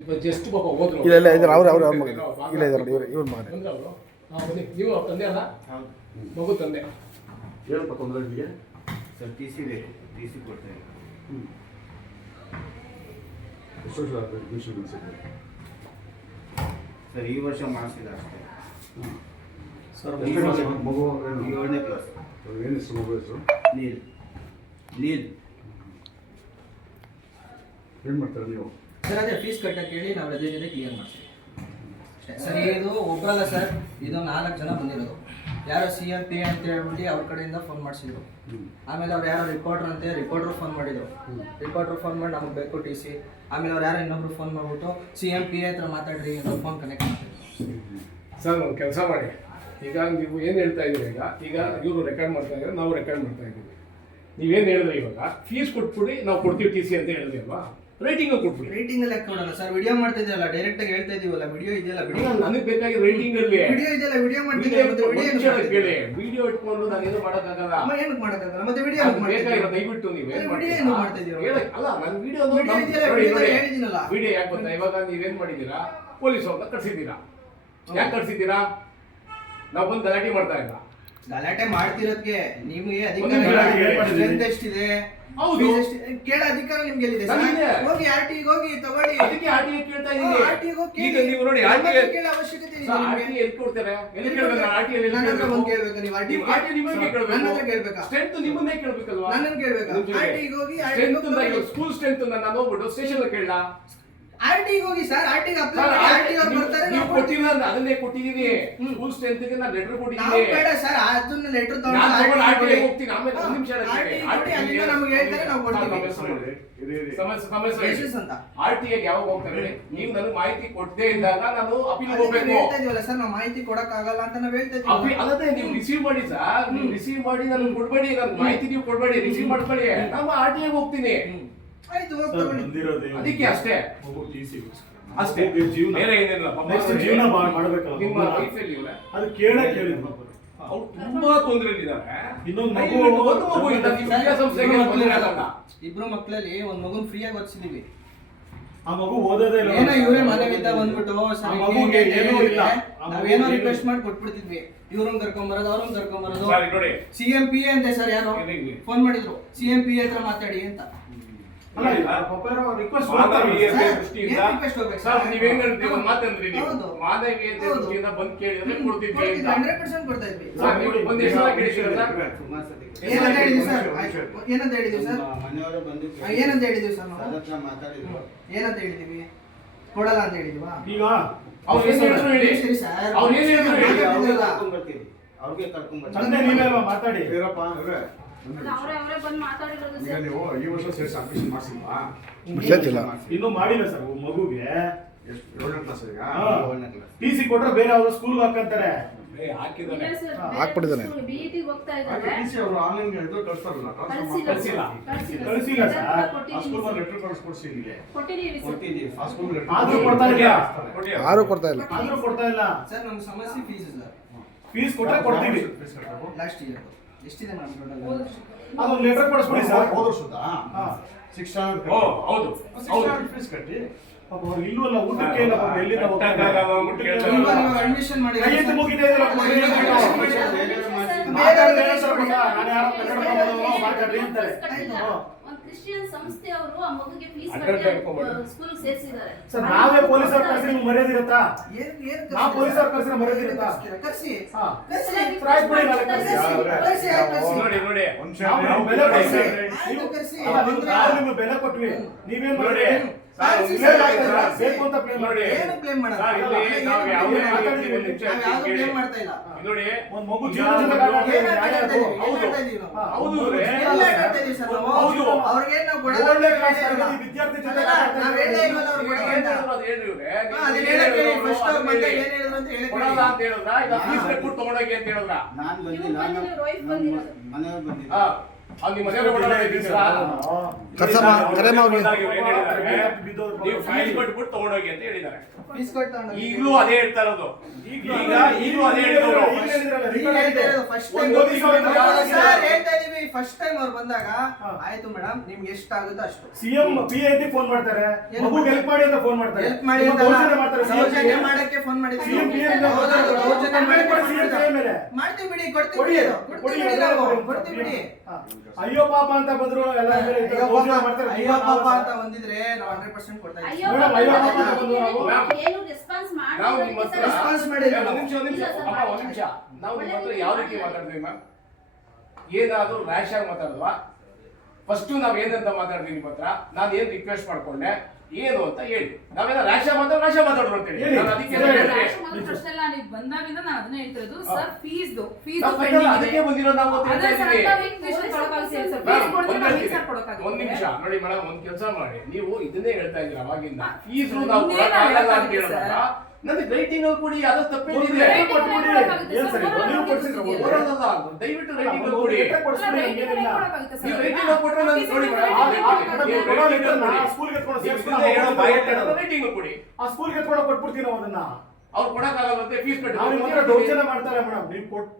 Just ಪಾಪ ಹೋದ್ರು. ಇಲ್ಲ ಇಲ್ಲ ಇದ್ದಾರೆ ಅವ್ರ ಮಗ ಇಲ್ಲ ಇದ್ದಾರೆ ನೋಡಿ ಇವ್ರ ಮಗನೇ. ಬಂದ್ರೆ ಅವರು ಬನ್ನಿ, ನೀವು ಅವ್ರ ತಂದೆ ಅಲ್ಲ? ಮಗು ತಂದೆ. ಏನಪ್ಪ ತೊಂದರೆ ನಿಮಗೆ? ಸರ್ ಟಿ ಸಿ ಬೇಕು, ಟಿ ಸಿ ಕೊಡ್ತಾ ಇಲ್ಲ. ಎಷ್ಟು ವರ್ಷ ಆಗಬೇಕು ಅಡ್ಮಿಷನ್ ಅನ್ಸಿದೆ? ಸರ್ ಈ ವರ್ಷ ಮಾಡಿಸಿಲ್ಲ ಅಷ್ಟೇ. ಸರ್ ಈ ವರ್ಷ ಮಗು 7ನೇ ಕ್ಲಾಸ್. ಏನು ಹೆಸರು ಮಗು ಹೆಸರು? ನೀಲ್ ನೀಲ್. ಏನು ಮಾಡ್ತಾರೆ ನೀವು? ಸರ್ ಅದೇ ಫೀಸ್ ಕಟ್ಟಕ್ಕೆ ಹೇಳಿ ನಾವು ರಜೆ ಜೊತೆ ಕ್ಲಿಯರ್ ಮಾಡ್ತೀವಿ ಸರ್. ಇದು ಒಬ್ಬರಲ್ಲ ಸರ್, ಇದು 4 ಜನ ಬಂದಿರೋದು. ಯಾರೋ CRP ಅಂತ ಹೇಳ್ಬಿಟ್ಟು ಅವ್ರ ಕಡೆಯಿಂದ ಫೋನ್ ಮಾಡಿಸಿದ್ರು. ಆಮೇಲೆ ಅವ್ರು ಯಾರೋ ರಿಪೋರ್ಟ್ರು ಫೋನ್ ಮಾಡಿದ್ರು. ರಿಪೋರ್ಟ್ರು ಫೋನ್ ಮಾಡಿ ನಮಗೆ ಬೇಕು ಟಿ ಸಿ. ಆಮೇಲೆ ಅವ್ರು ಯಾರೋ ಇನ್ನೊಬ್ರು ಫೋನ್ ಮಾಡಿಬಿಟ್ಟು CMP ಹತ್ರ ಮಾತಾಡ್ರಿ ಅಂತ ಫೋನ್ ಕನೆಕ್ಟ್ ಮಾಡ್ತಿದ್ರು. ಸರ್ ಒಂದು ಕೆಲಸ ಮಾಡಿ, ಈಗ ನೀವು ಏನು ಹೇಳ್ತಾ ಇದ್ದೀರಿ, ಈಗ ಇವರು ರೆಕಾರ್ಡ್ ಮಾಡ್ತಾ ಇದ್ದಾರೆ, ನಾವು ರೆಕಾರ್ಡ್ ಮಾಡ್ತಾ ಇದ್ದೀವಿ. ನೀವೇನು ಹೇಳಿದ್ರಿ ಇವಾಗ ಫೀಸ್ ಕೊಟ್ಬಿಡಿ ನಾವು ಕೊಡ್ತೀವಿ ಟಿ ಸಿ ಅಂತ ಹೇಳಿದ್ರಿ ಅಲ್ವಾ? ರೇಟಿಂಗ್ ಕೊಟ್ಬಿಡಿ. ರೇಟಿಂಗ್ ಎಲ್ಲ ಕೊಡೋಣ ಸರ್, ವಿಡಿಯೋ ಮಾಡ್ತಾ ಇದೆಯಲ್ಲ, ಡೈರೆಕ್ಟ್ ಆಗಿ ಹೇಳ್ತಾ ಇದೀವಲ್ಲ, ವಿಡಿಯೋ ಇದೆಯಲ್ಲ, ನನಗೆ ಬೇಕಾಗಿ ರೇಟಿಂಗ್ ಅಲ್ಲಿ ವಿಡಿಯೋ ಇದೆಯಲ್ಲ, ವಿಡಿಯೋ ಮಾಡ್ತಿದ್ದೀವಿ. ಕೇಳಿ, ವಿಡಿಯೋ ಇಟ್ಕೊಂಡು ನಾನೇನು ಮಾಡೋಕ್ಕಾಗಲ್ಲ. ಏನಕ್ಕೆ ಮಾಡೋಕ್ಕಾಗಲ್ಲ? ಮತ್ತೆ ವಿಡಿಯೋ ಬೇಕಾಗಿರೋ ದಯವಿಟ್ಟು ನೀವೇನು ಮಾಡ್ತಾ ಇದೀವಿ ಅಲ್ಲ, ನಾನು ವಿಡಿಯೋ ಹೇಳಿದ್ದೀನಲ್ಲ. ವಿಡಿಯೋ ಯಾಕೆ ಗೊತ್ತಾ? ಇವಾಗ ನೀವೇನ್ ಮಾಡಿದ್ದೀರಾ, ಪೊಲೀಸ್ ಅವ್ರನ್ನ ಕರ್ಸಿದ್ದೀರಾ. ಯಾಕೆ ಕರ್ಸಿದ್ದೀರಾ? ನಾವು ಬಂದು ಗಲಾಟೆ ಮಾಡ್ತಾ ಇಲ್ಲ. ಗಲಾಟೆ ಮಾಡ್ತಿರೋದಕ್ಕೆ ನಿಮಗೆ ಅಧಿಕಾರ ಎಷ್ಟಿದೆ, ಹೌದು, ಕೇಳ ಅಧಿಕಾರ ನಿಮ್ಗೆ ಎಲ್ಲಿದೆ? ಹೋಗಿ RTI ಹೋಗಿ ತಗೊಳ್ಳಿ. ಅದಕ್ಕೆ RTI ಕೇಳ್ತಾ ಇದ್ದೀನಿ. RTI ಹೋಗಿ ಈಗ ನೀವು ನೋಡಿ RTI ಕೇಳ ಅವಶ್ಯಕತೆ ಇದೆ. RTI ಎಲ್ಲಿ ಕೊಡ್ತಾರೆ? ಎಲ್ಲಿ ಕೇಳಬೇಕು? RTI ಎಲ್ಲಿ ನನ್ನ ಹತ್ರ ಕೇಳಬೇಕು? ಬಂದು ಕೇಳಬೇಕು ನೀವು. RTI ನಿಮಗೆ ಕೇಳಬೇಕು. ನನ್ನ ಹತ್ರ ಕೇಳಬೇಕಾ? ಸ್ಟ್ರೆಂತ್ ನಿಮ್ಮನ್ನೇ ಕೇಳಬೇಕಲ್ವಾ? ನನ್ನನ್ನು ಕೇಳಬೇಕಾ? RTI ಹೋಗಿ ಸ್ಟ್ರೆಂತ್ ಸ್ಕೂಲ್ ಸ್ಟ್ರೆಂತ್ ನಾನು ಹೋಗ್ಬಿಟ್ಟು ಸ್ಟೇಷನ್ ಅಲ್ಲಿ ಕೇಳಲ್ಲ. RTI ಹೋಗಿ ಸರ್, RTI ಅಪ್ಲೈ ಮಾಡಿ, RTI ಅವ್ರು ಬರ್ತಾರೆ. ನೀವು ಕೊಟ್ಟಿಲ್ಲ ಅಂದ್ರೆ ಅದನ್ನೇ ಕೊಟ್ಟಿದ್ದೀನಿ. ಸ್ಕೂಲ್ ಸ್ಟ್ರೆಂತ್ ಗೆ ನಾನು ಲೆಟರ್ ನಾವು ಕೊಟ್ಟಿದ್ದೀನಿ. ಬೇಡ ಸರ್, ಅದನ್ನ ಲೆಟರ್ ನಾನು ತಗೊಂಡು ತಗೊಂಡು RTI ಹೋಗ್ತೀನಿ. ಆಮೇಲೆ ಒಂದು ನಿಮಿಷ ಅಲ್ಲಿಂದ ನಮಗೆ ಹೇಳ್ತಾರೆ, ನಾವು ಕೊಡ್ತೀವಿ. ಲೈಸೆನ್ಸ್ ಅಂತ RTI ಯಾವಾಗ ಹೋಗ್ತಾರೆ? ನೀವು ನನಗೆ ಮಾಹಿತಿ ಕೊಡದೇ ಇದ್ದಾಗ ನಾನು ಅಪೀಲ್ ಹೋಗ್ಬೇಕು. ಹೇಳ್ತಾ ಇದೀವಲ್ಲ ಸರ್, ನಾವು ಮಾಹಿತಿ ಕೊಡಕ್ ಆಗಲ್ಲ ಅಂತ ನಾವು ಹೇಳ್ತಾ ಇದೀವಿ. ಅಲ್ಲದೆ ನೀವು ರಿಸೀವ್ ಮಾಡಿ ಸರ್, ನೀವು ರಿಸೀವ್ ಮಾಡಿ ನನಗೆ ಕೊಡ್ಬೇಡಿ, ನನ್ನ ಮಾಹಿತಿ ನೀವು ಕೊಡ್ಬೇಡಿ, ರಿಸೀವ್ ಮಾಡ್ಕೊಳ್ಳಿ. ನಾನು RTI ಹೋಗ್ತೀನಿ. ಆಯ್ತು, ಹೋಗಿ ತಗೊಳ್ಳಿ. ಅದಕ್ಕೆ ಅಷ್ಟೇ, ಅಷ್ಟೇ, ಜೀವನ ಬೇರೆ ಏನಿಲ್ಲ. ಜೀವನ ಮಾಡಬೇಕಲ್ಲ. ನಿಮ್ಮ ಲೈಫಲ್ಲಿ ಅದು ಕೇಳಿದ್ರು ಅವ್ರು ತುಂಬಾ ತೊಂದರೆಯಲ್ಲಿದ್ದಾರೆ. ಇನ್ನೊಂದು ಮಗು ಒಂದು ಮಗು ಇಲ್ಲ, ನೀವು ವಿದ್ಯಾಸಂಸ್ಥೆಗೆ ಬಂದಿರಲ್ಲ. ಇಬ್ರು ಮಕ್ಕಳಲ್ಲಿ ಒಂದ್ ಮಗುನ್ ಫ್ರೀ ಆಗಿ ಓದಿಸಿದೀವಿ. ಆ ಮಗು ಓದೋದೇ ಇಲ್ಲ. ಏನೋ ಇವರೇ ಮನೆಯಿಂದ ಬಂದ್ಬಿಟ್ಟು ಆ ಮಗುಗೆ ಏನೂ ಇಲ್ಲ. ನಾವೇನೋ ರಿಕ್ವೆಸ್ಟ್ ಮಾಡಿ ಕೊಟ್ಬಿಡ್ತಿದ್ವಿ. ಇವ್ರನ್ನ ಕರ್ಕೊಂಬರೋದು, ಅವ್ರನ್ನ ಕರ್ಕೊಂಬರೋದು. ನೋಡಿ CMP ಅಂತೆ ಸರ್, ಯಾರೋ ಫೋನ್ ಮಾಡಿದ್ರು, CMP ಹತ್ರ ಮಾತಾಡಿ ಅಂತ. ಅಲ್ಲ ಇಲ್ಲ ಪಾಪ ರಿಕ್ವೆಸ್ಟ್ ಮಾನವೀಯತೆ ಸರ್, ದೃಷ್ಟಿಯಿಂದ ಏನ್ request ಹೋಗ್ಬೇಕು ಸರ್, ಸರ್? ನೀವೇನ್ ಹೇಳ್ತೀವಿ ಒಂದು ಮಾತಂದ್ರಿ ನೀವು. ಹೌದು. ಮಾನವೀಯತೆ ಹೌದು. ದೃಷ್ಟಿಯಿಂದ ಬಂದು ಕೇಳಿದ್ರೆ ಕೊಡ್ತಿದ್ವಿ ಅಂತ. 100% ಕೊಡ್ತಾ ಇದ್ವಿ. ಸರ್, ನೀವು ಒಂದು ಎಷ್ಟು ಸಲ ಕೇಳಿದ್ದೀರಾ ಸರ್? ಸುಮಾರು ಸತಿ ಏನಂತ ಹೇಳಿದ್ವಿ ಸರ್? ಏನಂತ ಹೇಳಿದ್ವಿ ಸರ್? ಮನೆಯವರು ಬಂದು ಏನಂತ ಹೇಳಿದ್ವಿ ಸರ್ ನಾವು? ಸರ್ ಹತ್ರ ಮಾತಾಡಿದ್ರು. ಏನಂತ ಹೇಳಿದೀವಿ? ಕೊಡಲ್ಲ ಅಂತ ಹೇಳಿದ್ವಾ? ಈಗ ಅವ್ರು ಏನ್ ಹೇಳಿದ್ರು ಹೇಳಿ. ಸರಿ ಸರ್, ಅವ್ರು ಏನ್ ಹೇಳಿದ್ರು ಹೇಳಿ. ಅವ್ರಿಗೆ ಕರ್ಕೊಂಡ್ಬರ್ತೀವಿ, ಅವ್ರಿಗೆ ಕರ್ಕೊಂಡ್ಬರ್ತೀವಿ. ತಂದೆ ನೀವೇ ಅಲ್ವಾ ಮಾತಾಡಿ. ವೀರಪ್ಪ ಅವರೇ, ಅವರೇ ಬಂದು ಮಾತಾಡಿರೋದು ಈಗ ಸರ್. ನೀವು ಈ ವರ್ಷ ಸೇರಿಸಿ ಅಡ್ಮಿಷನ್ ಮಾಡಿಸಿಲ್ವಾ? ಗೊತ್ತಿಲ್ಲ. ಇನ್ನೂ ಮಾಡಿಲ್ಲ ಸರ್ ಮಗುಗೆ. ಎಷ್ಟು 7ನೇ ಕ್ಲಾಸ್ ಈಗ? TC ಕೊಟ್ರೆ ಬೇರೆ ಅವ್ರು ಸ್ಕೂಲ್ಗೆ ಹಾಕಂತಾರೆ. ಏ, ಹಾಕಿದ್ದಾನೆ. ಇಲ್ಲ ಸರ್, ಹಾಕ್ಬಿಟ್ಟಿದ್ದಾನೆ. BET ಹೋಗ್ತಾ ಆದ್ರೆ ಇದ್ದಾರೆ. TC ಅವರು ಆನ್ಲೈನ್ ಇದು ಕಳಿಸ್ತಾರಲ್ಲ, ಕಳ್ಸಿಲ್ಲ. ಕಳಿಸಿಲ್ಲ ಸರ್. ಆ ಸ್ಕೂಲ್ ಲೆಟರ್ ಕಳಿಸ್ಕೊಡ್ಸಿ ಇಲ್ಲಿಗೆ. ಕೊಟ್ಟಿದ್ದೀವಿ ಸರ್. ಕೊಟ್ಟಿದ್ದೀವಿ. ಆ ಸ್ಕೂಲ್ ಆದ್ರೂ ಕೊಡ್ತಾ ಇಲ್ಲ. ಯಾರು ಕೊಡ್ತಾ ಇಲ್ಲ. ಆದ್ರೂ ಕೊಡ್ತಾ ಇಲ್ಲ. ಸರ್ ನಮ್ಮ ಸಮಸ್ಯೆ ಫೀಸ್ ಸರ್. ಫೀಸ್ ಕೊಟ್ರೆ ಕೊಡ್ತೀವಿ. ಲಾಸ್ಟ್ ಇಯರ್ ಎಷ್ಟಿದೆ ನಮ್ಮ ಟೋಟಲ್? ಅದೊಂದು ಲೆಟರ್ ಕೊಡಿಸ್ಬಿಡಿ ಸರ್. ಹೋದ ವರ್ಷದ ಓ, 600 ಹೌದು, ಹೌದು. ಫೀಸ್ ಕಟ್ಟಿ ಪಾಪ ಅವ್ರು ಇಲ್ವಲ್ಲ, ಊಟಕ್ಕೆ ಇಲ್ಲ ಪಾಪ, ಎಲ್ಲಿಂದ ಹೋಗ್ತಾರೆ? ಅಡ್ಮಿಷನ್ ಮಾಡಿ ಕೈ ಎತ್ತಿ ಮುಗಿತಾ ಇದ್ರಲ್ಲ, ಕೊಡಿ ಅಂತ ಹೇಳಿ. ಮಾತಾಡ್ದೆ ಸರ್ ಗೊತ್ತಾ? ನಾನು ಯಾರೋ ಕನ್ನಡ ಮಾತಾಡೋದು ಮಾತಾಡ್ರಿ ಅಂತಾರೆ. ಒಂದು ಕ್ರಿಶ್ಚಿಯನ್ ಸಂಸ್ಥೆ ಅವರು ಆ ಮಗುಗೆ ಫೀಸ್ ಅಡ್ರೆಸ್ ಕಟ್ಟಿ ಹಾಕ್ಕೊಂಡ್ಬಿಡು. ಸ್ಕೂಲ್ ಸೇರಿಸಿದ್ದಾರೆ. ಸರ್ ನಾವೇ ಪೊಲೀಸರು ಕರ್ಸಿ ನಿಮ್ಗೆ ಮರ್ಯಾದೆ ಇರುತ್ತಾ? ನಾವು ಪೊಲೀಸರು ಕರ್ಸಿದ್ರೆ ಮರ್ಯಾದೆ ಇರುತ್ತಾ? ಕರ್ಸಿ ಹಾ. ಕರ್ಸಿ ಪ್ರೈಸ್ ಬಿಡಿ, ನಾಳೆ ಕರ್ಸಿ. ಕರ್ಸಿ ನೋಡಿ ನೋಡಿ, ನಾವು ಬೆಲೆ ಕೊಡ್ಸಿ. ಆಯ್ತು, ಕರ್ಸಿ. ನಾವು ನಿಮ್ಗೆ ಬೆಲೆ ಕೊಟ್ವಿ, ನೀವೇನ್ ನೋಡಿ ಮಾಡಿ? ಸರ್, ಬೇಕು ಅಂತ ಪ್ಲೇ ಮಾಡಿ. ಏನು ಕ್ಲೇಮ್ ಮಾಡಲ್ಲ. ಸರ್, ಇಲ್ಲಿ ನಾವು ಯಾವುದೇ ರೀತಿ ಒಂದು ನಿಮಿಷ ನಾವು ಯಾವ್ದು ಕೇಳಿ. ಕ್ಲೇಮ್ ಮಾಡ್ತಾ ಇಲ್ಲ. ನೋಡಿ, ಒಂದ್ ಮಗು ಜೀವನ ಜೊತೆ ಆಟ ಆಡ್ತಾ ಇದೆ, ನ್ಯಾಯ ಅದು. ಹೌದು. ಹೌದು ರೇ. ಎಲ್ಲ ಆಟ ಆಡ್ತಾ ಇದೀವಿ ಸರ್ ನಾವು. ಹೌದು. ಅವ್ರಿಗೆ ನಾವು ಕೊಡಲ್ಲ ಒಳ್ಳೆ ಅಂತ ಕ್ಲಾಸ್ ಹೇಳಿಲ್ಲ. ತರಗತಿ ವಿದ್ಯಾರ್ಥಿ ಜೊತೆ ಅಲ್ಲ, ಆಟ ಆಡ್ತಾ ನಾವ್ ಇದ್ದೀವಿ. ಹೇಳೇ ಇಲ್ವಲ್ಲ ಅವ್ರು ಕೊಡಲ್ಲ ಅಂತ. ಅದು ಹೇಳ್ರಿ ಇವ್ರೆ. ಹಾ, ಅದನ್ನ ಹೇಳಕ್ಕೆ ಹೇಳಿ. ಫಸ್ಟ್ ಅವ್ರು ಮತ್ತೆ ಏನ್ ಹೇಳಿದ್ರು ಅಂತ ಹೇಳಕ್ಕೆ ಕೊಡಲ್ಲ ಹೇಳಿ. ಅಂತ ಹೇಳಿದ್ರ, ಈಗ ಫೀಸ್ ಕಟ್ಬಿಟ್ಟು ತಗೊಂಡೋಗಿ ಅಂತ ಹೇಳಿದ್ರ. ನಾನು ನೀವು ಬಂದಿಲ್ಲ, ಬಂದಿಲ್ಲ, ರೋಹಿತ್ ಬಂದಿಲ್ಲ. ಮನೆಯವ್ರು ಬಂದಿಲ್ಲ. ಹಾ, ಅವ್ನು ನಿಮ್ಮ ಮನೆಯವ್ರ ಓಡಾಡ್ತಿದ್ದೀರಾ? ಕರೆ ಮಾಡಿ. ನೀವು ಫೀಸ್ ಕೊಟ್ಬಿಟ್ಟು ತಗೊಂಡೋಗಿ ಅಂತ ಹೇಳಿದ್ದಾರೆ. ಫೀಸ್ ಕೊಟ್ಟು ಈಗಲೂ ಅದೇ ಹೇಳ್ತಾ ಇರೋದು. ಈಗಲೂ ಅದೇ ಹೇಳಿದ್ರು. ಫಸ್ಟ್ ಟೈಮ್ ಅವ್ರು ಬಂದಾಗ ಆಯ್ತು ಮೇಡಮ್ ನಿಮ್ಗೆ ಎಷ್ಟಾಗುತ್ತೋ ಅಷ್ಟು ಸಿಎಂ PA ಫೋನ್ ಮಾಡ್ತಾರೆ, ಮಗುಗೆ ಹೆಲ್ಪ್ ಮಾಡಿ ಅಂತ ಫೋನ್ ಮಾಡ್ತಾರೆ, ಹೆಲ್ಪ್ ಮಾಡಿ ಅಂತ ದೌರ್ಜನ್ಯ ಮಾಡ್ತಾರೆ. ದೌರ್ಜನ್ಯ ಮಾಡಕ್ಕೆ ಫೋನ್ ಮಾಡಿದ್ದೀವಿ. CM ದೌರ್ಜನ್ಯ ಮಾಡಕ್ಕೆ ಮೇಲೆ ಮಾಡ್ತೀವಿ ಬಿಡಿ, ಕೊಡ್ತೀವಿ ಕೊಡಿ, ಬಿಡಿ, ಕೊಡಿ, ಕೊಡ್ತೀವಿ ಬಿಡಿ ನಾವು, ಕೊಡ್ತೀವಿ ಬಿಡಿ. ಅಯ್ಯೋ ಪಾಪ ಅಂತ ಬಂದ್ರು ಎಲ್ಲ ಮೇಲೆ ಅಯ್ಯೋ ದೌರ್ಜನ್ಯ ಪಾಪ ಮಾಡ್ತಾರೆ. ಅಯ್ಯೋ ಪಾಪ ಅಂತ ಬಂದಿದ್ರೆ ನಾವು 100% ಕೊಡ್ತಾ ಇದ್ದೀವಿ. ಅಯ್ಯೋ ಮೇಡಮ್, ಅಯ್ಯೋ ಪಾಪ ಅಂತ ಬಂದ್ರು ಏನು ರೆಸ್ಪಾನ್ಸ್ ನಾವು ನಿಮ್ಮ ಹತ್ರ ರೆಸ್ಪಾನ್ಸ್ ಮಾಡಿಲ್ಲ. ಒಂದ್ ನಿಮಿಷ ಅಮ್ಮ, ಒಂದ್ ನಿಮಿಷ. ನಾವು ನಿಮ್ಮ ಹತ್ರ ಯಾವ ರೀತಿ ಮಾತಾಡ್ತೀವಿ ಮ್ಯಾಮ್? ಏನಾದ್ರು ರ್ಯಾಶ್ ಆಗಿ ಮಾತಾಡುವ? ಫಸ್ಟ್ ನಾವ್ ಏನಂತ ಮಾತಾಡ್ತೀವಿ ನಿಮ್ಮ ಹತ್ರ? ನಾನು ಏನ್ ರಿಕ್ವೆಸ್ಟ್ ಮಾಡ್ಕೊಂಡೆ ಏನು ಅಂತ ಹೇಳಿ. ನಾವೆಲ್ಲ ರ್ಯಾಶ್ ಮಾತಾಡೋರು ಅಂತ ಹೇಳಿ. ನಾನು ಅದಕ್ಕೆ ಪ್ರಶ್ನೆ ಇಲ್ಲ, ನೀವು ಬಂದಾಗಿಂದ ನಾನು ಅದನ್ನೇ ಹೇಳ್ತಿರೋದು ಸರ್. ಫೀಸ್ ಅದಕ್ಕೆ ಬಂದಿರೋ ನಾವು ಅಂತ ಹೇಳ್ತಾ ಇದ್ದೀವಿ. ಒಂದ್ ನಿಮಿಷ ನೋಡಿ ಮೇಡಮ್, ಒಂದ್ ಕೆಲಸ ಮಾಡಿ. ನೀವು ಇದನ್ನೇ ಹೇಳ್ತಾ ಇದ್ದೀರಾ ಅವಾಗಿಂದ. ಫೀಸ್ ನಾವು ಕೊಡಕ್ಕಾಗಲ್ಲ ಅಂತ ಹೇಳಿದಾಗ ನನಗೆ ರೈಟಿಂಗ್ ಅಲ್ಲಿ ಕೊಡಿ, ಅದು ತಪ್ಪೇನಿದೆ? ದಯವಿಟ್ಟು ರೈಟಿಂಗ್ ಅಲ್ಲಿ ಕೊಡಿ. ನೀವು ರೈಟಿಂಗ್ ಅಲ್ಲಿ ಕೊಟ್ರೆ ನಾನು ನೋಡಿ ರೈಟಿಂಗ್ ಕೊಡಿ. ಆ ಸ್ಕೂಲ್ಗೆ ಎತ್ಕೊಂಡು ಕೊಟ್ಬಿಡ್ತೀವಿ ನಾವು ಅದನ್ನ. ಅವ್ರು ಕೊಡಕ್ಕಾಗಲ್ಲ ಫೀಸ್ ಕಟ್ಟಿ ಅವ್ರು ನಿಮ್ಮ ಹತ್ರ ದೌರ್ಜನ್ಯ ಮಾಡ್ತಾರೆ ಮೇಡಮ್.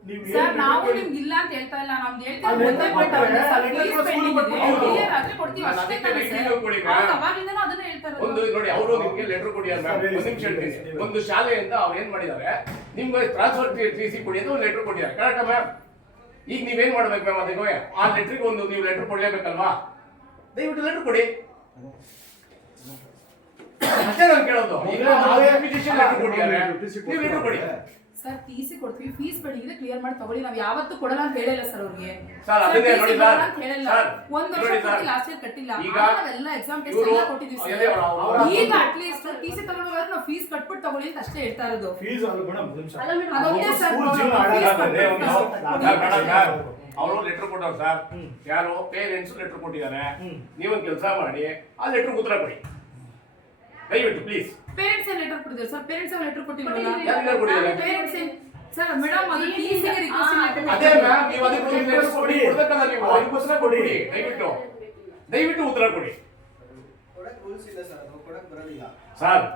ನೀವು ಸರ್ ನಾವು ನಿಮ್ಗೆ ಇಲ್ಲ ಅಂತ ಹೇಳ್ತಾ ಇಲ್ಲ, ನಮ್ದು ಹೇಳ್ತೀವಿ ಒಂದೇ ಪಾಯಿಂಟ್ ಅವ್ರಿಗೆ ಸರ್ ಫೀಸ್ ಪೆಂಡಿಂಗ್ ಇದೆ, ಕ್ಲಿಯರ್ ಆದ್ರೆ ಕೊಡ್ತೀವಿ ಅಷ್ಟೇ ತಾನೇ ಸರ್. ಅವಾಗಿಂದನೂ ಅದನ್ನೇ ಹೇಳ್ತಾ ಒಂದು ಇರೋದು. ನೋಡಿ, ಅವರು ನಿಮ್ಗೆ ಲೆಟರ್ ಕೊಡಿ ಅಂತ ಒಂದ್ ನಿಮಿಷ ಹೇಳ್ತೀನಿ. ಒಂದು ಶಾಲೆಯಿಂದ ಅವ್ರು ಏನ್ ಮಾಡಿದ್ದಾರೆ, ನಿಮ್ಗೆ ಟ್ರಾನ್ಸ್ಫರ್ TC ಕೊಡಿ ಅಂತ ಒಂದು ಲೆಟರ್ ಕೊಟ್ಟಿದ್ದಾರೆ. ಕರೆಕ್ಟಾ ಮ್ಯಾಮ್? ಈಗ ನೀವೇನ್ ಮಾಡ್ಬೇಕು ಮ್ಯಾಮ್? ಅದಕ್ಕೆ ಆ ಲೆಟರ್ಗೆ ಒಂದು ನೀವು ಲೆಟರ್ ಕೊಡ್ಲೇಬೇಕಲ್ವಾ? ದಯವಿಟ್ಟು ಲೆಟರ್ ಕೊಡಿ. ಅಷ್ಟೇ ನಾನು ಕೇಳೋದು. ಈಗ ಅಪ್ಲಿಕೇಶನ್ ಲೆಟರ್ ಕೊಟ್ಟಿದ್ದಾರೆ, ನೀವು ಲೆಟರ್ ಕೊಡಿ. ಸರ್ TC ಕೊಡ್ತೀವಿ, ಫೀಸ್ ಪೆಂಡಿಂಗ್ ಇದೆ, ಕ್ಲಿಯರ್ ಮಾಡಿ ತಗೊಳ್ಳಿ. ನಾವು ಯಾವತ್ತೂ ಕೊಡಲ್ಲ ಅಂತ ಹೇಳಿಲ್ಲ ಸರ್ ಅವ್ರಿಗೆ. ಸರ್ ಅದನ್ನೇ ನೋಡಿ ಸರ್, ಅಂತ ಹೇಳಿಲ್ಲ. ಒಂದು ವರ್ಷ ನೋಡಿ ಸರ್, ಕೊಟ್ಟು ಲಾಸ್ಟ್ ಇಯರ್ ಕಟ್ಟಿಲ್ಲ. ಈಗ ನಾವೆಲ್ಲ ಎಕ್ಸಾಮ್ ಟೆಸ್ಟ್ ಎಲ್ಲ ಕೊಟ್ಟಿದ್ದೀವಿ ಸರ್. ಈಗ ಅಟ್ಲೀಸ್ಟ್ TC ತಗೊಳ್ಳೋವಾಗ ನಾವು ಫೀಸ್ ಕಟ್ಬಿಟ್ಟು ತಗೊಳ್ಳಿ ಅಂತ ಅಷ್ಟೇ ಹೇಳ್ತಾ ಇರೋದು. ಫೀಸ್ ಅಲ್ಲ ಮೇಡಮ್, ಅದೊಂದೇ ಸರ್ ಸ್ಕೂಲ್ ಜೀವನ ಅವರು ಲೆಟರ್ ಕೊಟ್ಟವ್ರು ಸರ್. ಯಾರು ಪೇರೆಂಟ್ಸ್ ಲೆಟರ್ ಕೊಟ್ಟಿದ್ದಾರೆ. ನೀವೊಂದು ಕೆಲಸ ಮಾಡಿ, ಆ ಲೆಟರ್ ಉತ್ತರ ಕೊಡಿ ದಯವಿಟ್ಟು ಪ್ಲೀಸ್. ಪೇರೆಂಟ್ಸ್ ಏನ್ ಲೆಟರ್ ಕೊಟ್ಟಿದ್ದಾರೆ ಸರ್? ಪೇರೆಂಟ್ಸ್ ಲೆಟರ್ ಕೊಟ್ಟಿಲ್ಲ. ಯಾರು ಕೊಟ್ಟಿದ್ದಾರೆ? ಪೇರೆಂಟ್ಸ್ ಸರ್ ಮೇಡಮ್ ಅದು TC ಗೆ ರಿಕ್ವೆಸ್ಟ್ ಲೆಟರ್ ಅದೇ ಮ್ಯಾಮ್, ನೀವು ಅದಕ್ಕೆ ಲೆಟರ್ ಕೊಡಿ, ಕೊಡ್ಬೇಕಲ್ಲ ನೀವು. ಅದಕ್ಕೋಸ್ಕರ ಕೊಡಿ. ದಯವಿಟ್ಟು ಉತ್ತರ ಕೊಡಿ ಕೊಡಕ್ ರೂಲ್ಸ್ ಇಲ್ಲ ಸರ್, ಅದು ಕೊಡಕ್ ಬರೋದಿಲ್ಲ ಸರ್.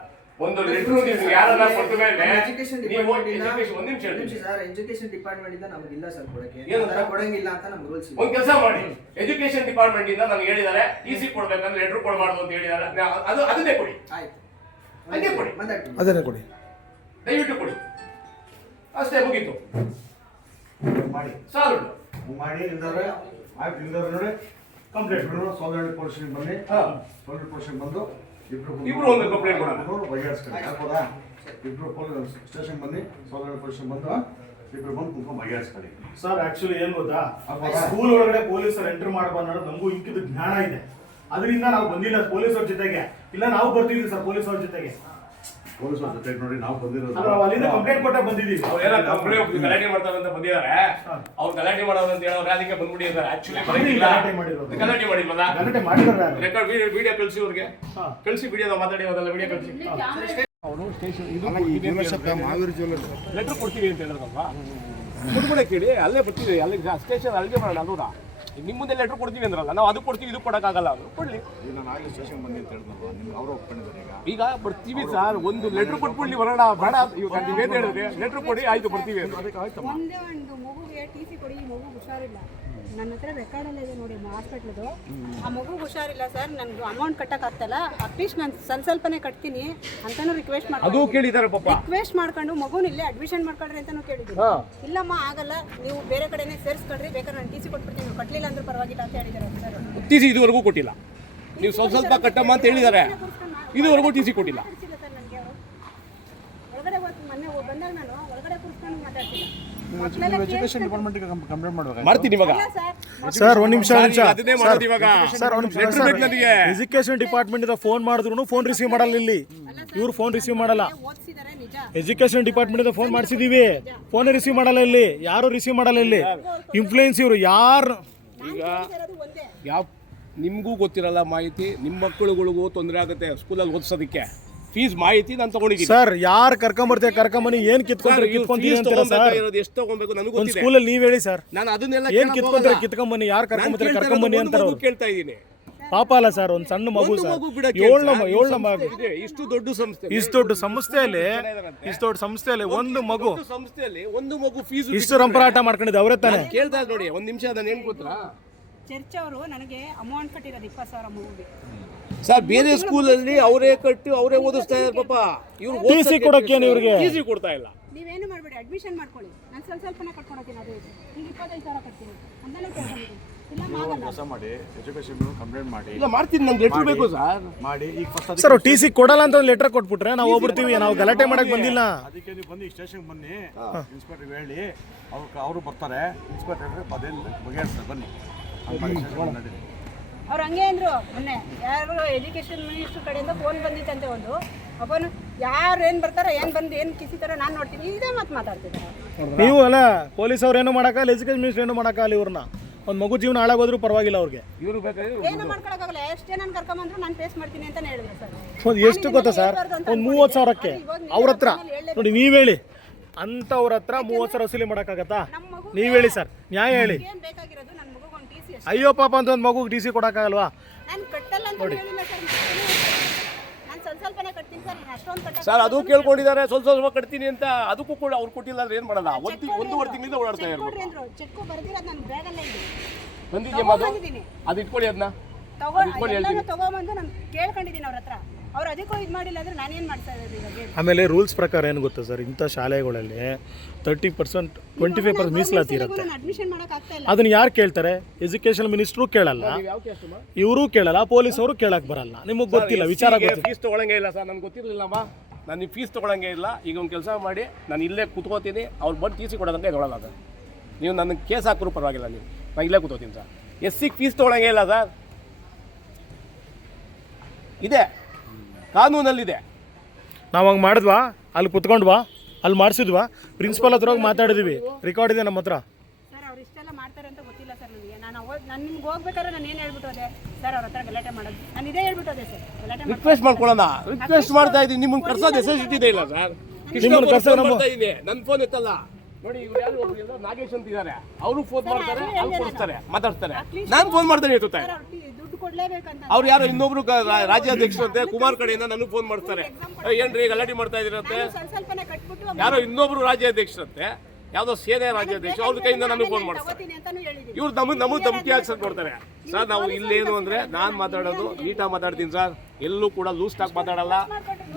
ಒಂದು ಲೆಟರ್ ನೀವು ಯಾರನ್ನ ಕೊಟ್ಟ ಮೇಲೆ ಎಜುಕೇಶನ್ ನೀವು ಡಿಪಾರ್ಟ್ಮೆಂಟ್ ಎಜುಕೇಶನ್ ಒಂದ್ ನಿಮಿಷ ಹೇಳ್ತೀನಿ ಸರ್, ಎಜುಕೇಶನ್ ಡಿಪಾರ್ಟ್ಮೆಂಟ್ ಇಂದ ನಮಗಿಲ್ಲ ಸರ್ ಕೊಡಕ್ಕೆ. ಏನು ಆ ಥರ ಕೊಡಂಗಿಲ್ಲ ಅಂತ ನಮ್ಗೆ ರೂಲ್ಸ್ ಇದೆ. ಒಂದ್ ಕೆಲಸ ಮಾಡಿ, ಎಜುಕೇಶನ್ ಡಿಪಾರ್ಟ್ಮೆಂಟ್ ಇಂದ ನನಗೆ ಹೇಳಿದ್ದಾರೆ TC ಕೊಡ್ಬೇಕಂದ್ರೆ ಲೆಟರ್ ಕೊಡಬಾರ್ದು ಅಂತ ಹೇಳಿದ್ದಾರೆ. ಅದನ್ನೇ ಕೊಡಿ, ಆಯ್ತು ಹಂಗೆ ಕೊಡಿ, ಮಾತಾಡ್ತೀನಿ. ಅದನ್ನೇ ಕೊಡಿ. ದಯವಿಟ್ಟು ಕೊಡಿ. ಅಷ್ಟೇ, ಮುಗೀತು, ಮಾಡಿ ಸಾಲ್ವ್. ಮಾಡಿ ಇಲ್ದಾರೆ ಆಯ್ತು. ಇಲ್ದಾರೆ ನೋಡಿ ಕಂಪ್ಲೇಂಟ್ ಬಿಡೋಣ. ಸೋದರ ಪೊಲೀಸ್ಗೆ ಬನ್ನಿ. ಸೋದರ ಪೊಲೀಸ್ಗೆ ಬಂದು ಇಬ್ರು ಒಂದು ಕಂಪ್ಲೇಂಟ್ ಕೊಡೋಣ. ಬಗೆಹರಿಸ್ಕೊಳ್ಳಿ. ಆಗ್ಬೋದಾ? ಇಬ್ರು ಪೊಲೀಸ್ ಸ್ಟೇಷನ್ ಬನ್ನಿ, ಸೋದರ ಪೊಲೀಸ್ಗೆ ಬಂದು ಇಬ್ರು ಬಂದು ಕುತ್ಕೊಂಡು ಬಗೆಹರಿಸ್ಕೊಳ್ಳಿ. ಸರ್ ಆಕ್ಚುಲಿ ಏನ್ ಗೊತ್ತಾ, ಅಲ್ವಾ? ಸ್ಕೂಲ್ ಒಳಗಡೆ ಪೊಲೀಸರು ಎಂಟರ್ ಮಾಡಬಾರ್ದು ಅನ್ನೋದು ನಮಗೂ ಇಂಕಿದ ಜ್ಞಾನ ಇದೆ. ಅದರಿಂದ ನಾವು ಬಂದಿಲ್ಲ ಪೊಲೀಸರ ಜೊತೆಗೆ. ಇಲ್ಲ ನಾವು ಬರ್ತಿದ್ವಿ ಸರ್ ಪೊಲೀಸರ ಜೊತೆಗೆ. ಪೊಲೀಸರ ಜೊತೆ ನೋಡಿ ನಾವು ಬಂದಿರೋದು. ನಾವು ಅಲ್ಲಿಂದ ಕಂಪ್ಲೇಂಟ್ ಕೊಟ್ಟ ಬಂದಿದ್ದೀವಿ. ಅವ್ರೆಲ್ಲ ಗಲಾಟೆ ಮಾಡ್ತಾರೆ ಅಂತ ಬಂದಿದ್ದಾರೆ. ಅವ್ರು ಗಲಾಟೆ ಮಾಡೋದು ಅಂತ ಹೇಳೋರು ಅದಕ್ಕೆ ಬಂದ್ಬಿಟ್ಟಿದ್ದಾರೆ. ಆಕ್ಚುಲಿ ಗಲಾಟೆ ಮಾಡಿರೋದು. ಗಲಾಟೆ ಮಾಡಿಲ್ವಲ್ಲ? ಗಲಾಟೆ ಮಾಡಿದಾರೆ. ರೆಕಾರ್ಡ್ ವಿಡಿಯೋ ಕಳಿಸಿ ಅವ್ರಿಗೆ, ಕಳಿಸಿ ವಿಡಿಯೋ ಮಾತಾಡಿ ಅದೆಲ್ಲ ವಿಡಿಯೋ ಕಳಿಸಿ. ಅವರು ಸ್ಟೇಷನ್ ಮಹಾವೀರ್ ಜ್ಯುವೆಲ್ಲರ್ಸ್ ಲೆಟರ್ ಕೊಡ್ತೀವಿ ಅಂತ ಹೇಳಿದ್ರಲ್ವಾ? ಕೊಟ್ಬಿಡ ಕೇಳಿ, ಅಲ್ಲೇ ಬರ್ತೀವಿ, ಅಲ್ಲಿ ಸ್ಟೇಷನ್ ಅಲ್ಲಿಗೆ ಬರೋಣ. ಅಲ್ವಾ? ನಿಮ್ಮ ಮುಂದೆ ಲೆಟರ್ ಕೊಡ್ತೀವಿ ಅಂದ್ರಲ್ಲ, ನಾವು ಅದು ಕೊಡ್ತೀವಿ, ಇದು ಕೊಡಕ್ಕಾಗಲ್ಲ. ಅದು ಕೊಡ್ಲಿ. ನಾನು ಆಗಲೇ ಸ್ಟೇಷನ್ ಬಂದಿ ಅಂತ ಹೇಳಿದ್ನಲ್ವಾ, ನಿಮ್ಗೆ ಅವರು ಒಪ್ಕೊಂಡಿದ್ದಾರೆ. ಈಗ ಬರ್ತೀವಿ ಸರ್, ಒಂದು ಲೆಟರ್ ಕೊಟ್ಬಿಡ್ಲಿ ಬರೋಣ. ಬೇಡ, ಇವಾಗ ನೀವೇನು ಹೇಳಿದ್ರೆ ಲೆಟರ್ ಕೊಡಿ, ಆಯ್ತು ಬರ್ತೀವಿ. ಒಂದೇ ಒಂದು ಮಗುಗೆ TC ಕೊಡಿ, ಈ ಮಗು ಹುಷಾರಿಲ್ಲ. ನನ್ನ ಹತ್ರ ರೆಕಾರ್ಡಲ್ಲೇ ಇದೆ ನೋಡಿ ಹಾಸ್ಪಿಟ್ಲದು. ಆ ಮಗು ಹುಷಾರಿಲ್ಲ ಸರ್, ನನಗೆ ಅಮೌಂಟ್ ಕಟ್ಟಕ್ಕಾಗ್ತಲ್ಲ, ಅಟ್ಲೀಸ್ಟ್ ನಾನು ಸ್ವಲ್ಪನೇ ಕಟ್ತೀನಿ ಅಂತಾನು ರಿಕ್ವೆಸ್ಟ್ ಅದು ಮಾಡ್ಕೊಂಡು ಕೇಳಿದ್ದಾರೆ ಪಾಪ. ರಿಕ್ವೆಸ್ಟ್ ಮಾಡ್ಕೊಂಡು ಮಗುನ ಇಲ್ಲೇ ಅಡ್ಮಿಷನ್ ಮಾಡ್ಕೊಳ್ರಿ ಅಂತಾನು ಕೇಳಿದ್ರು. ಇಲ್ಲಮ್ಮ ಆಗಲ್ಲ, ನೀವು ಬೇರೆ ಕಡೆನೇ ಸೇರಿಸ್ಕೊಳ್ರಿ, ಬೇಕಾದ್ರೆ ನಾನು TC ಕೊಟ್ಬಿಡ್ತೀನಿ, ನೀವು ಕಟ್ಟಲಿಲ್ಲ ಅಂದ್ರೆ ಪರವಾಗಿಲ್ಲ ಅಂತ ಹೇಳಿದ್ದಾರೆ ಸರ್. TC ಇದುವರೆಗೂ ಕೊಟ್ಟಿಲ್ಲ. ನೀವು ಸ್ವಲ್ಪ ಕಟ್ಟಮ್ಮ ಅಂತ ಹೇಳಿದ್ದಾರೆ, ಇದುವರೆಗೂ TC ಕೊಟ್ಟಿಲ್ಲ. ಸರ್ ನನಗೆ ಒಳಗಡೆ ಮೊನ್ನೆ ಬಂದಾಗ ನಾನು ಒಳಗಡೆ ಕೂರ್ಸ್ಕೊಂಡು ಮಾತಾಡ್ತಿಲ್ಲ. ಎಜುಕೇಶನ್ ಡಿಪಾರ್ಟ್ಮೆಂಟ್ಗೆ ಕಂಪ್ಲೇಂಟ್ ಮಾಡ್ಬೇಕು. ಮಾಡ್ತೀನಿ ಇವಾಗ ಸರ್ ಒಂದ್ ನಿಮಿಷ ಅದನ್ನೇ ಮಾಡೋದು ಇವಾಗ. ಸರ್ ಲೆಟರ್ ಬೇಕು ನನಗೆ. ಎಜುಕೇಶನ್ ಡಿಪಾರ್ಟ್ಮೆಂಟ್ ಇಂದ ಫೋನ್ ಮಾಡಿದ್ರು ಫೋನ್ ರಿಸೀವ್ ಮಾಡಲ್ಲ. ಇಲ್ಲಿ ಇವ್ರು ಫೋನ್ ರಿಸೀವ್ ಮಾಡಲ್ಲ. ಓದಿಸಿದ್ದಾರೆ ನಿಜ. ಎಜುಕೇಶನ್ ಡಿಪಾರ್ಟ್ಮೆಂಟ್ ಇಂದ ಫೋನ್ ಮಾಡಿಸಿದೀವಿ, ಫೋನ್ ರಿಸೀವ್ ಮಾಡಲ್ಲ. ಇಲ್ಲಿ ಯಾರು ರಿಸೀವ್ ಮಾಡಲ್ಲ. ಇಲ್ಲಿ ಇನ್ಫ್ಲೂಯೆನ್ಸ್ ಇವರು ಯಾರು. ಈಗ ಯಾವ ನಿಮಗೂ ಗೊತ್ತಿರಲ್ಲ ಮಾಹಿತಿ, ನಿಮ್ಮ ಮಕ್ಕಳುಗಳಿಗೂ ತೊಂದರೆ ಆಗುತ್ತೆ ಸ್ಕೂಲಲ್ಲಿ ಓದಿಸೋದಕ್ಕೆ. ಫೀಸ್ ಮಾಹಿತಿ ನಾನು ತಗೊಂಡಿದ್ದೀನಿ. ಸರ್ ಯಾರು ಕರ್ಕೊಂಬರ್ತೀವಿ ಕರ್ಕೊಂಬನ್ನಿ ಏನ್ ಕಿತ್ಕೊಂಡ್ರೆ ಕಿತ್ಕೊಂತೀವಿ ಅಂತೀರಾ ಸರ್? ಎಷ್ಟು ತಗೊಬೇಕು ನನಗೆ ಒಂದು ಗೊತ್ತಿದೆ. ಸ್ಕೂಲಲ್ಲಿ ನೀವ್ ಹೇಳಿ ಸರ್, ನಾನು ಅದನ್ನೆಲ್ಲ ಏನ್ ಕಿತ್ಕೊಂಡ್ರೆ ಕಿತ್ಕೊಂಬನ್ನಿ, ಯಾರು ಕರ್ಕೊಂಬರ್ತಾರೆ ಕರ್ಕೊಂಬನ್ನಿ ಅಂತಾರ ಅವ್ರು. ಕೇಳ್ತಾ ಇದ್ದೀನಿ. ಪಾಪ ಅಲ್ಲ ಸರ್, ಒಂದು ಸಣ್ಣ ಮಗು ಒಂದು ಸರ್, ಮಗು ಬಿಡಕ್ಕೆ ಏಳ್ನ ಸರ್, ಈ ಮಗು ಸಂಸ್ಥೆ ಇದೆ, ಇಷ್ಟು ದೊಡ್ಡ ಸಂಸ್ಥೆ, ಇಷ್ಟು ದೊಡ್ಡ ಸಂಸ್ಥೆಯಲ್ಲಿ ಒಂದು ಮಗು ದೊಡ್ಡ ಸಂಸ್ಥೆಯಲ್ಲಿ ಒಂದು ಮಗು ಫೀಸ್ ಇಷ್ಟು ರಂಪರಾಟ ಮಾಡ್ಕೊಂಡಿದ್ದೆ ಅವರೇ ತಾನೆ. ಕೇಳ್ತಾ ಇದ್ದಾರೆ ನೋಡಿ, ಒಂದ್ ನಿಮಿಷ ನಾನು ಏನ್ ಗೊತ್ತಾ ಚರ್ಚ್ ಅವರು ನನಗೆ ಅಮೌಂಟ್ ಕಟ್ಟಿರೋದು 20,000 ಮಗುಗೆ. ಸರ್, ಬೇರೆ ಸ್ಕೂಲಲ್ಲಿ ಅವರೇ ಕಟ್ಟಿ ಅವರೇ ಓದಿಸ್ತಾ ಇದ್ದಾರೆ ಪಾಪ. ಇವ್ರು TC ಕೊಡಕ್ಕೇನು ಇವ್ರಿಗೆ? TC ಕೊಡ್ತಾ ಇಲ್ಲ. ನೀವೇನು ಮಾಡಬೇಡಿ, ಅಡ್ಮಿಷನ್ ಮಾಡ್ಕೊಳ್ಳಿ. ನಾನು ಸ್ವಲ್ಪನೇ ಕಟ್ಕೊಳತೀನಿ, ಅದೇ ಈಗ 25,000 ಕಟ್ತೀನಿ ಅಂತಾನೆ ಕೇಳ್ಕೊಂಡಿದ್ದೀನಿ. ಇಲ್ಲ ಆಗಲ್ಲ ಕೆಲಸ ಮಾಡಿ, ಎಜುಕೇಶನ್ ಕಂಪ್ಲೇಂಟ್ ಮಾಡಿ. ಇಲ್ಲ ಮಾಡ್ತೀನಿ, ನಂಗೆ ಲೆಟರ್ ಬೇಕು ಸರ್. ಮಾಡಿ ಈಗ ಫಸ್ಟ್ ಸರ್ TC ಕೊಡಲ್ಲ ಅಂತ ಲೆಟರ್ ಕೊಟ್ಬಿಟ್ರೆ ನಾವು ಹೋಗ್ಬಿಡ್ತೀವಿ, ನಾವು ಗಲಾಟೆ ಮಾಡಕ್ ಬಂದಿಲ್ಲ. ಅದಕ್ಕೆ ನೀವು ಬನ್ನಿ, ಸ್ಟೇಷನ್ ಬನ್ನಿ, ಇನ್ಸ್ಪೆಕ್ಟರ್ ಹೇಳಿ, ಅವರು ಬರ್ತಾರೆ, ಇನ್ಸ್ಪೆಕ್ಟರ್ ಬಗೆಹರಿಸ್ತಾರೆ, ಬನ್ನಿ. ಅವ್ರು ಹಂಗೆ ಅಂದ್ರು. ಮೊನ್ನೆ ಯಾರು ಎಜುಕೇಷನ್ ಮಿನಿಸ್ಟ್ರ್ ಕಡೆಯಿಂದ ಫೋನ್ ಬಂದಿತ್ತಂತೆ, ಒಂದು ಫೋನ್ ಯಾರು ಏನು ಬರ್ತಾರೋ ಏನು ಬಂದು ಏನು ಕಿಸಿತಾರೋ ನಾನು ನೋಡ್ತೀನಿ, ಇದೇ ಮಾತು ಮಾತಾಡ್ತಿದ್ದಾರೆ. ನೀವು ಅಲ್ಲ ಪೊಲೀಸ್ ಅವ್ರು ಏನು ಮಾಡಕ್ಕಲ್ಲ, ಎಜುಕೇಶನ್ ಮಿನಿಸ್ಟರ್ ಏನು ಮಾಡಕ್ಕಲ್ಲ. ಇವ್ರನ್ನ ಒಂದು ಮಗು ಜೀವನ ಹಾಳಾಗೋದ್ರೂ ಪರವಾಗಿಲ್ಲ ಅವ್ರಿಗೆ. ಇವರು ಬೇಕಾದ್ರೆ ಏನು ಮಾಡ್ಕೊಳಕ್ಕಾಗಲ್ಲ, ಎಷ್ಟೇ ನಾನು ಕರ್ಕೊಂಬಂದ್ರು ನಾನು ಫೇಸ್ ಮಾಡ್ತೀನಿ ಅಂತಾನೆ ಹೇಳಿದ್ರು ಸರ್. ಎಷ್ಟು ಗೊತ್ತಾ ಸರ್, ಒಂದು 30,000ಕ್ಕೆ ಅವ್ರ ಹತ್ರ ನೋಡಿ, ನೀವ್ ಹೇಳಿ ಅಂತವ್ರ ಹತ್ರ 30,000 ವಸೂಲಿ ಮಾಡೋಕ್ಕಾಗತ್ತಾ? ನೀವ್ ಹೇಳಿ ಸರ್, ನ್ಯಾಯ ಹೇಳಿ. ಏನು ಬೇಕಾಗಿರೋದು ನನ್ನ ಮಗುಗೆ ಒಂದು TC ಅಷ್ಟೇ. ಅಯ್ಯೋ ಪಾಪ ಅಂತ ಒಂದು ಮಗುಗೆ TC ಕೊಡಕ್ಕಾಗಲ್ವಾ? ನಾನು ಕಟ್ಟಲ್ಲ ಅಂತ ಹೇಳಿಲ್ಲ ಸರ್, ನಾನು ಸ್ವಲ್ಪನೇ ಕಟ್ತೀನಿ ಸರ್, ನಾನು ಅಷ್ಟೊಂದು ಕಟ್ಟ. ಸರ್ ಅದು ಕೇಳ್ಕೊಂಡಿದ್ದಾರೆ, ಸ್ವಲ್ಪ ಕಟ್ತೀನಿ ಅಂತ. ಅದಕ್ಕೂ ಕೂಡ ಅವ್ರು ಕೊಟ್ಟಿಲ್ಲ ಅಂದ್ರೆ ಏನ್ ಮಾಡಲ್ಲ. ಒಂದೂವರೆ ತಿಂಗಳಿಂದ ಓಡಾಡ್ತಾ ಇರ್ಬೋದು. ಕೊಡ್ರಿ ಅಂದ್ರು, ಚೆಕ್ ಬರ್ದಿರೋದು ನನ್ನ ಬ್ಯಾಗಲ್ಲೇ ಇದೆ. ಬಂದಿದ್ಯಾ ಮಾತು? ಅದು ಇಟ್ಕೊಳ್ಳಿ, ಅದನ್ನ ಎಲ್ಲಾನು ತಗೊಂಬಂದು ನಾನು ಕೇಳ್ಕೊಂಡಿದ್ದೀನಿ ಅವ್ರ ಹತ್ರ. ಅವ್ರು ಅದಕ್ಕೂ ಇದು ಮಾಡಿಲ್ಲ ಅಂದ್ರೆ ನಾನೇನು ಮಾಡ್ತಾ ಇರೋದು ಇವಾಗ? ಆಮೇಲೆ ರೂಲ್ಸ್ ಪ್ರಕಾರ ಏನು ಗೊತ್ತಾ ಸರ್, ಇಂಥ ಶಾಲೆಗಳಲ್ಲಿ 30%, 25% ಮೀಸಲಾತಿ ಇರುತ್ತೆ. ನಾನು ಅಡ್ಮಿಷನ್ ಮಾಡಕ್ ಆಗ್ತಾ ಇಲ್ಲ. ಅದನ್ನ ಯಾರು ಕೇಳ್ತಾರೆ? ಎಜುಕೇಶನ್ ಮಿನಿಸ್ಟ್ರು ಕೇಳಲ್ಲ, ಇವರು ಕೇಳಲ್ಲ, ಪೊಲೀಸವರು ಕೇಳಕ್ ಬರಲ್ಲ. ನಿಮಗೆ ಗೊತ್ತಿಲ್ಲ, ವಿಚಾರ ಗೊತ್ತಿಲ್ಲ. ಫೀಸ್ ತಗೊಳಂಗೇ ಇಲ್ಲ ಸರ್, ನನ್ಗೆ ಗೊತ್ತಿರಲಿಲ್ಲಮ್ಮ. ನಾನು ನೀವು ಫೀಸ್ ತಗೊಳಂಗೇ ಇಲ್ಲ. ಈಗ ಒಂದು ಕೆಲಸ ಮಾಡಿ, ನಾನು ಇಲ್ಲೇ ಕೂತ್ಕೋತೀನಿ, ಅವ್ರು ಬಂದು TC ಕೊಡೋದಂಗೆ ತೊಗೊಳಲ್ಲ ಸರ್. ನೀವು ನನಗೆ ಕೇಸ್ ಹಾಕಿದ್ರು ಪರವಾಗಿಲ್ಲ, ನೀವು ನಾನು ಇಲ್ಲೇ ಕೂತ್ಕೋತೀನಿ ಸರ್. SC ಫೀಸ್ ತಗೊಳಂಗೇ ಇಲ್ಲ ಸರ್, ಇದೆ ಕಾನೂನಲ್ಲಿದೆ. ನಾವು ಹಂಗೆ ಮಾಡಿದ್ವಾ? ಅಲ್ಲಿ ಕುತ್ಕೊಂಡ್ವಾ? ಅಲ್ಲಿ ಮಾಡಿಸಿದ್ವಾ? ಪ್ರಿನ್ಸಿಪಲ್ ಹತ್ರ ಹೋಗಿ ಮಾತಾಡಿದ್ವಿ, ರೆಕಾರ್ಡ್ ಇದೆ ನಮ್ಮ ಹತ್ರ. ಸರ್ ಅವ್ರು ಇಷ್ಟೆಲ್ಲ ಮಾಡ್ತಾರೆ ಅಂತ ಗೊತ್ತಿಲ್ಲ ಸರ್ ನನಗೆ. ನಾನು ನಿಮ್ಗೆ ಹೋಗ್ಬೇಕಾದ್ರೆ ನಾನು ಏನು ಹೇಳ್ಬಿಟ್ಟು ಹೋದೆ ಸರ್, ಅವ್ರ ಹತ್ರ ಗಲಾಟೆ ಮಾಡೋದು ನಾನು ಇದೇ ಹೇಳ್ಬಿಟ್ಟು ಹೋದೆ ಸರ್. ಗಲಾಟೆ ರಿಕ್ವೆಸ್ಟ್ ಮಾಡ್ಕೊಳ್ಳೋಣ, ರಿಕ್ವೆಸ್ಟ್ ಮಾಡ್ತಾ ಇದ್ದೀನಿ. ನಿಮ್ಮನ್ನು ಕರ್ಸೋದು ನೆಸೆಸಿಟಿ ಇದೆ ಇಲ್ಲ ಸರ್? ನನ್ನ ಫೋನ್ ಎತ್ತಲ್ಲ ನೋಡಿ. ಇವ್ರು ಯಾರು ಒಬ್ರು ಇಲ್ಲ, ನಾಗೇಶ್ ಅಂತ ಇದ್ದಾರೆ, ಅವರು ಫೋನ್ ಮಾಡ್ತಾರೆ, ಅಲ್ಲಿ ಕೊಡಿಸ್ತಾರೆ, ಮಾತಾಡ್ತಾರೆ. ನಾನು ಫೋನ್ ಮಾಡ್ತಾರೆ ಎತ್ತುತ್ತಾರೆ. ದುಡ್ಡು ಕೊಡ್ಲೇಬೇಕಂತ ಅವ್ರು ಯಾರೋ ಇನ್ನೊಬ್ರು ರಾಜ್ಯಾಧ್ಯಕ್ಷರು ಅಂತೆ, ಕುಮಾರ್ ಕಡೆಯಿಂದ ನನಗೆ ಫೋನ್ ಮಾಡ್ತಾರೆ, ಏನ್ರಿ ಗಲಾಟೆ ಮಾಡ್ತಾ ಇದಿರಂತೆ. ಸ್ವಲ್ಪನೇ ಕಟ್ಬಿಟ್ಟು ಯಾರೋ ಇನ್ನೊಬ್ರು ರಾಜ್ಯಾಧ್ಯಕ್ಷರಂತೆ, ಯಾವುದೋ ಸೇನೆ ರಾಜ್ಯಾಧ್ಯಕ್ಷ, ಅವ್ರ ಕೈಯಿಂದ ನನಗೆ ಫೋನ್ ಮಾಡ್ತಾರೆ. ತಗೋತೀನಿ ಅಂತಾನು ಹೇಳಿದ್ದೀನಿ. ಇವ್ರು ನಮಗೆ ಧಮಕಿ ಹಾಕ್ಸಕ್ ಕೊಡ್ತಾರೆ ಸರ್. ನಾವು ಇಲ್ಲೇನು ಅಂದ್ರೆ, ನಾನು ಮಾತಾಡೋದು ನೀಟಾಗಿ ಮಾತಾಡ್ತೀನಿ ಸರ್, ಎಲ್ಲೂ ಕೂಡ ಲೂಸ್ ಟಾಕ್ ಮಾತಾಡಲ್ಲ.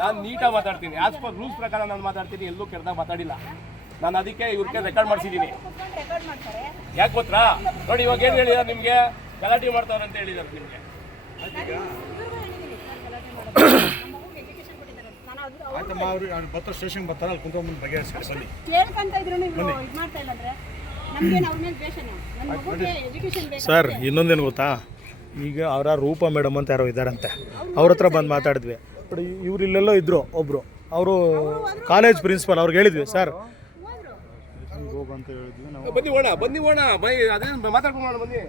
ನಾನು ನೀಟಾಗಿ ಮಾತಾಡ್ತೀನಿ, ಆಸ್ ಪರ್ ರೂಲ್ಸ್ ಪ್ರಕಾರ ನಾನು ಮಾತಾಡ್ತೀನಿ, ಎಲ್ಲೂ ಕೆಟ್ಟದಾಗ ಮಾತಾಡಿಲ್ಲ ನಾನು. ಅದಕ್ಕೆ ಇವ್ರಿಗೆ ರೆಕಾರ್ಡ್ ಮಾಡಿಸಿದ್ದೀನಿ. ರೆಕಾರ್ಡ್ ಮಾಡ್ತಾರೆ. ಯಾಕೆ ಗೊತ್ತಾ ನೋಡಿ, ಇವಾಗ ಏನು ಹೇಳಿದಾರೆ ನಿಮಗೆ, ಗಲಾಟೆ ಮಾಡ್ತಾವ್ರೆ ಅಂತ ಹೇಳಿದಾರೆ ನಿಮಗೆ. ಆಯ್ತಮ್ಮ, ಅವ್ರಿಗೆ ಬರ್ತಾರೆ, ಸ್ಟೇಷನ್ ಬರ್ತಾರೆ, ಅಲ್ಲಿ ಕುಂತ್ಕೊಂಡ್ಬಂದು ಬಗೆಹರಿಸ್ತಾರೆ, ಬನ್ನಿ. ಕೇಳ್ಕಂತ ಇದ್ರು ನೀವು ಇದು ಮಾಡ್ತಾ ಇಲ್ಲ ಅಂದ್ರೆ ನಮ್ಗೇನು ಅವ್ರ ಮೇಲೆ ದ್ವೇಷನೇ? ನನ್ನ ಮಗುಗೆ ಎಜುಕೇಶನ್ ಬೇಕು ಸರ್ ಇನ್ನೊಂದೇನು ಗೊತ್ತಾ, ಈಗ ಅವರ ರೂಪಾ ಮೇಡಮ್ ಅಂತ ಯಾರೋ ಇದ್ದಾರಂತೆ, ಅವ್ರ ಹತ್ರ ಬಂದು ಮಾತಾಡಿದ್ವಿ. ಬಟ್ ಇವ್ರು ಇಲ್ಲೆಲ್ಲೋ ಇದ್ರು ಒಬ್ರು, ಅವರು ಕಾಲೇಜ್ ಪ್ರಿನ್ಸಿಪಲ್, ಅವ್ರಿಗೆ ಹೇಳಿದ್ವಿ ಸರ್ ಹೋಗಂತ ಹೇಳಿದ್ವಿ ನಾವು. ಬನ್ನಿ ಓಣ, ಅದೇನು ಮಾತಾಡ್ಕೊಂಡು ಬನ್ನಿ.